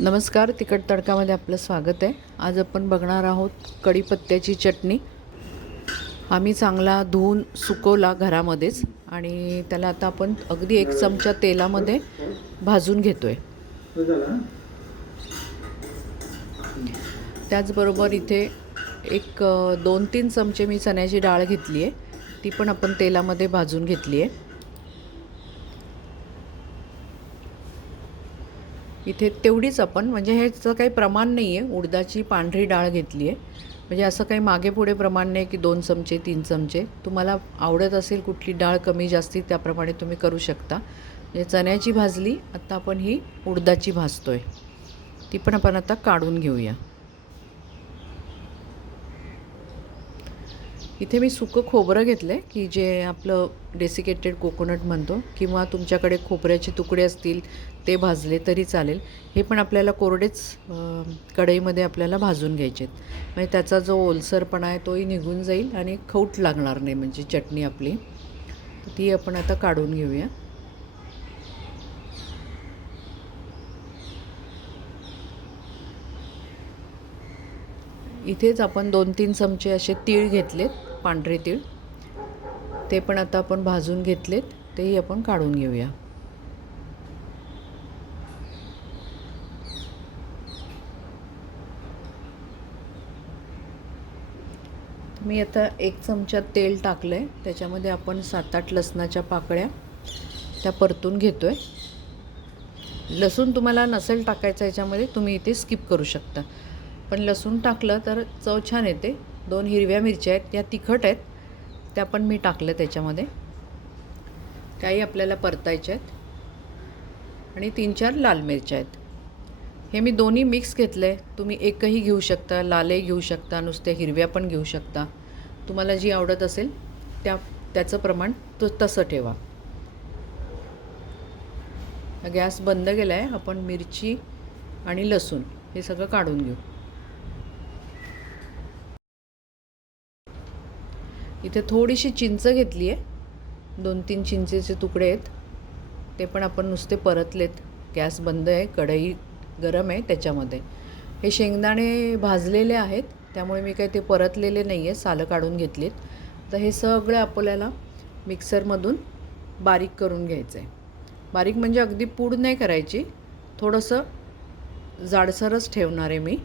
नमस्कार तिखट तडकामध्ये आपलं स्वागत आहे. आज आपण बघणार आहोत कढीपत्त्याची चटणी. आम्ही चांगला धुवून सुकवला घरामध्येच आणि त्याला आता आपण अगदी एक चमचा तेलामध्ये भाजून घेतो आहे त्याचबरोबर इथे एक दोन तीन चमचे मी चण्याची डाळ घेतली आहे ती पण आपण तेलामध्ये भाजून घेतली आहे इथे तेवढीच आपण म्हणजे ह्याचं काही प्रमाण नाही आहे. उडदाची पांढरी डाळ घेतली आहे. म्हणजे असं काही मागे पुढे प्रमाण नाही की दोन चमचे तीन चमचे. तुम्हाला आवडत असेल कुठली डाळ कमी जास्ती त्याप्रमाणे तुम्ही करू शकता. म्हणजे चण्याची भाजली आत्ता आपण ही उडदाची भाजतो आहे ती पण आपण आता काढून घेऊया. इथे मी सुकं खोबरं घेतलं आहे की जे आपलं डेसिकेटेड कोकोनट म्हणतो किंवा तुमच्याकडे खोबऱ्याचे तुकडे असतील ते भाजले तरी चालेल. हे पण आपल्याला कोरडेच कढईमध्ये आपल्याला भाजून घ्यायचे आहेत. म्हणजे त्याचा जो ओलसरपणा आहे तोही निघून जाईल आणि खौट लागणार नाही म्हणजे चटणी आपली. ती आपण आता काढून घेऊया. इथेच आपण दोन तीन चमचे असे तीळ घेतलेत. पांढरे तीळ. ते पण आता आपण भाजून घेतलेत. तेही आपण काढून घेऊया. मी आता एक चमचा तेल टाकलं आहे त्याच्यामध्ये आपण सात आठ लसणाच्या पाकळ्या त्या परतून घेतो आहे लसूण तुम्हाला नसेल टाकायचं याच्यामध्ये तुम्ही इथे स्किप करू शकता. पण लसूण टाकलं तर चव छान येते. दोन हिरव्या मिरच्या आहेत त्या तिखट आहेत त्या पण मी टाकल्या त्याच्यामध्ये. त्याही आपल्याला परतायच्या आहेत. आणि तीन चार लाल मिरच्या आहेत. हे मी दोन्ही मिक्स घेतलं आहे तुम्ही एकही घेऊ शकता लालही घेऊ शकता नुसत्या हिरव्या पण घेऊ शकता. तुम्हाला जी आवडत असेल त्या त्याचं प्रमाण तो तसं ठेवा. गॅस बंद केला आहे आपण मिरची आणि लसूण हे सगळं काढून घेऊ. इथे थोडीशी चिंच घेतली आहे. दोन तीन चिंचेचे तुकडे आहेत. ते पण आपण नुसते परतलेत. गॅस बंद आहे कढई गरम आहे त्याच्यामध्ये. हे शेंगदाणे भाजलेले आहेत त्यामुळे मी काही ते परतलेले नाही आहे सालं काढून घेतलीत. तर हे सगळं आपल्याला मिक्सरमधून बारीक करून घ्यायचं आहे बारीक म्हणजे अगदी पूड नाही करायची. थोडंसं जाडसरच ठेवणार आहे मी.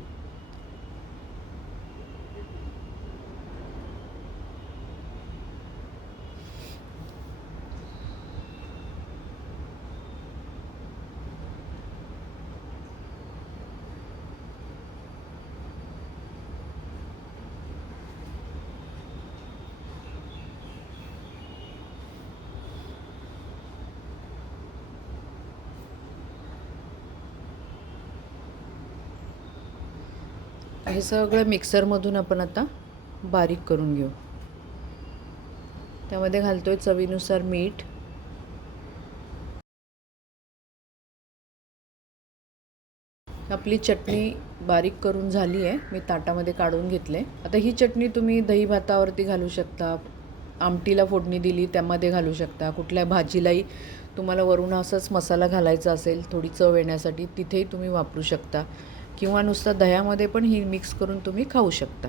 हे सगळं मिक्सरमधून आपण आता बारीक करून घेऊ. त्यामध्ये घालतो आहे चवीनुसार मीठ. आपली चटणी बारीक करून झाली आहे. मी ताटामध्ये काढून घेतले. आता ही चटणी तुम्ही दही भातावरती घालू शकता. आमटीला फोडणी दिली त्यामध्ये घालू शकता. कुठल्या भाजीलाही तुम्हाला वरून असंच मसाला घालायचा असेल थोडी चव येण्यासाठी तिथेही तुम्ही वापरू शकता. किंवा नुसतं दह्यामध्ये पण ही मिक्स करून तुम्ही खाऊ शकता.